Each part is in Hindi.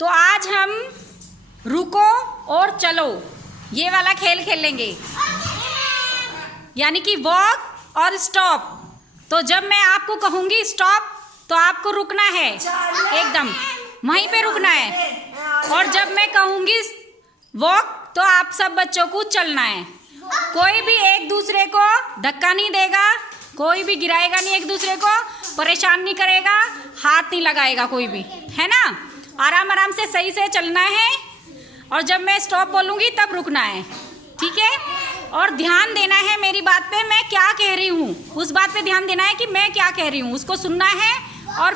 तो आज हम रुको और चलो ये वाला खेल खेलेंगे, यानी कि वॉक और स्टॉप। तो जब मैं आपको कहूँगी स्टॉप तो आपको रुकना है, एकदम वहीं पे रुकना है। और जब मैं कहूँगी वॉक तो आप सब बच्चों को चलना है। कोई भी एक दूसरे को धक्का नहीं देगा, कोई भी गिराएगा नहीं, एक दूसरे को परेशान नहीं करेगा, हाथ नहीं लगाएगा कोई भी, है ना। आराम आराम से सही से चलना है और जब मैं स्टॉप बोलूँगी तब रुकना है, ठीक है। और ध्यान देना है मेरी बात पे, मैं क्या कह रही हूँ उस बात पे ध्यान देना है कि मैं क्या कह रही हूँ, उसको सुनना है। और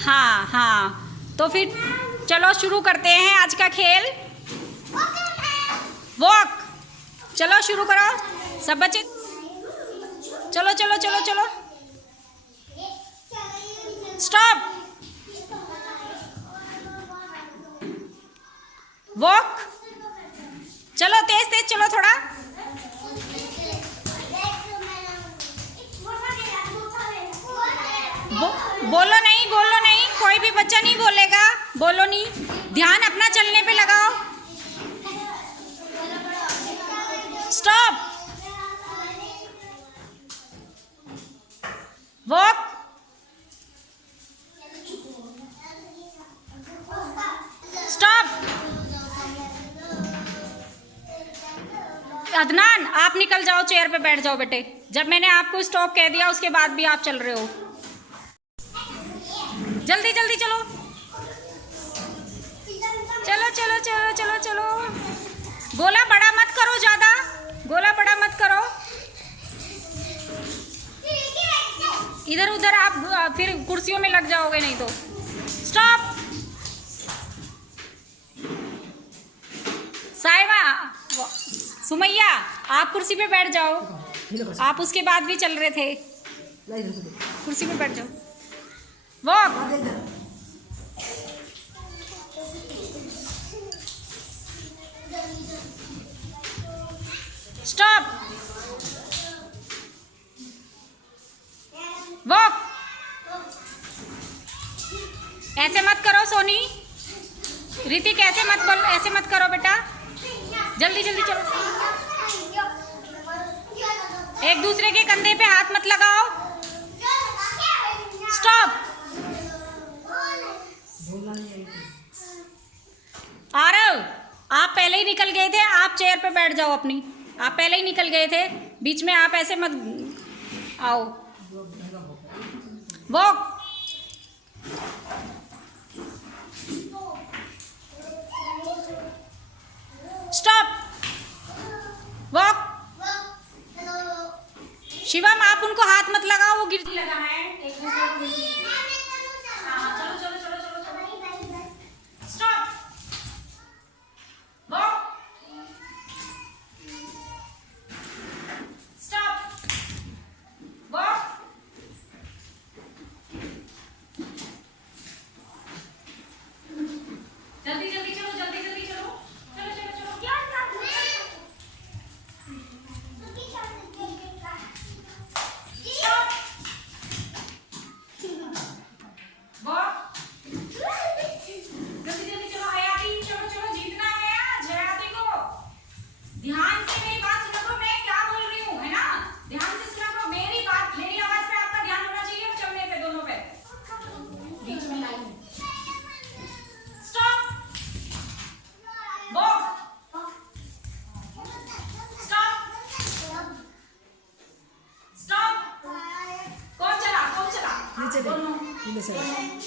हाँ, तो फिर चलो शुरू करते हैं आज का खेल वॉक। चलो शुरू करो सब बच्चे, चलो चलो चलो चलो। Stop, walk. चलो तेज तेज चलो थोड़ा। बोलो नहीं, कोई भी बच्चा नहीं बोलेगा, बोलो नहीं, ध्यान अपना चलने पे लगाओ। Stop, walk, stop. अदनान आप निकल जाओ, चेयर पे बैठ जाओ बेटे। जब मैंने आपको स्टॉप कह दिया उसके बाद भी आप चल रहे हो। जल्दी जल्दी चलो, चलो चलो चलो चलो चलो। गोला बड़ा मत करो, ज़्यादा गोला बड़ा मत करो, इधर उधर आप फिर कुर्सियों में लग जाओगे नहीं तो। स्टॉप। साहिबा, सुमैया आप कुर्सी पे बैठ जाओ, आप उसके बाद भी चल रहे थे, कुर्सी पे बैठ जाओ। Walk, stop, walk. ऐसे मत करो सोनी, ऋतिक ऐसे मत बोल, ऐसे मत करो बेटा, जल्दी जल्दी चलो। एक दूसरे के कंधे पे हाथ मत लगाओ। स्टॉप। आरव आप पहले ही निकल गए थे, आप चेयर पे बैठ जाओ अपनी, आप पहले ही निकल गए थे, बीच में आप ऐसे मत आओ। Walk, stop, walk. शिवम आप उनको हाथ मत लगाओ, वो गिरती लगाना है एक दूसरे को। हाँ, चलो चलो चलो चलो चलो। Stop, walk, stop, walk. जल्दी जल्दी चलो, जल्दी जल्दी चलो, चलो चलो चलो।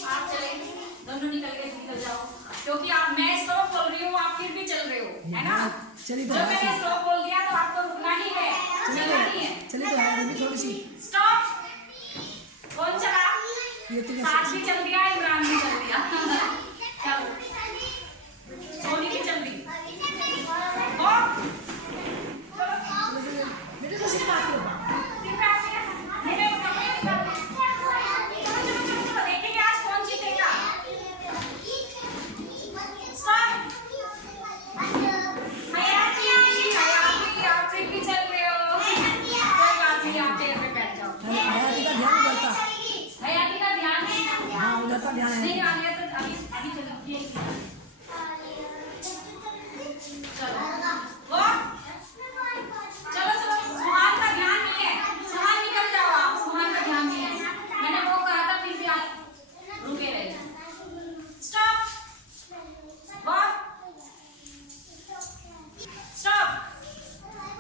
आप चलेंगे दोनों, निकल जाओ, क्योंकि आप मैं स्टॉप बोल रही हूँ, आप फिर भी चल रहे हो, है ना। जब मैंने स्टॉप बोल दिया तो आपको रुकना ही है, चलना नहीं है। थोड़ी सी स्टॉप। कौन चला? साथ भी चल दिया, इमरान भी चल दिया, चलो सोनी भी चल दी। चलो सुहान का ध्यान नहीं है, सुहान निकल जाओ आप, सुहान का ध्यान नहीं है। मैंने वो कहा था फिर भी आप रुके रहे। Stop, walk, stop,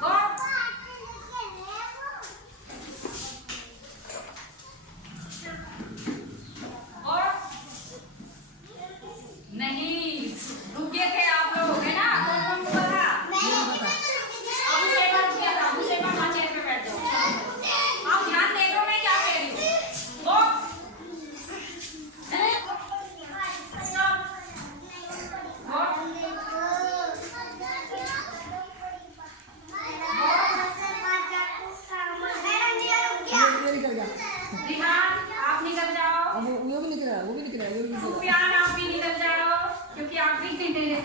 walk. नहीं, रुक गए थे आप लोग, है ना? कौन कौन रुका था? अबू शैबा रुक गया था। अबू शैबा वहाँ चेयर पे बैठ जाओ। आप ध्यान दे दो मैं क्या कह रही हूँ। वॉक, स्टॉप, वॉक, रिहान आप निकल जाओ। वो भी निकल रहा है, वो भी निकल रहा है, वो भी निकल रहा है। सुफियान आप भी निकल जाओ क्योंकि आप भी नहीं दे रहे।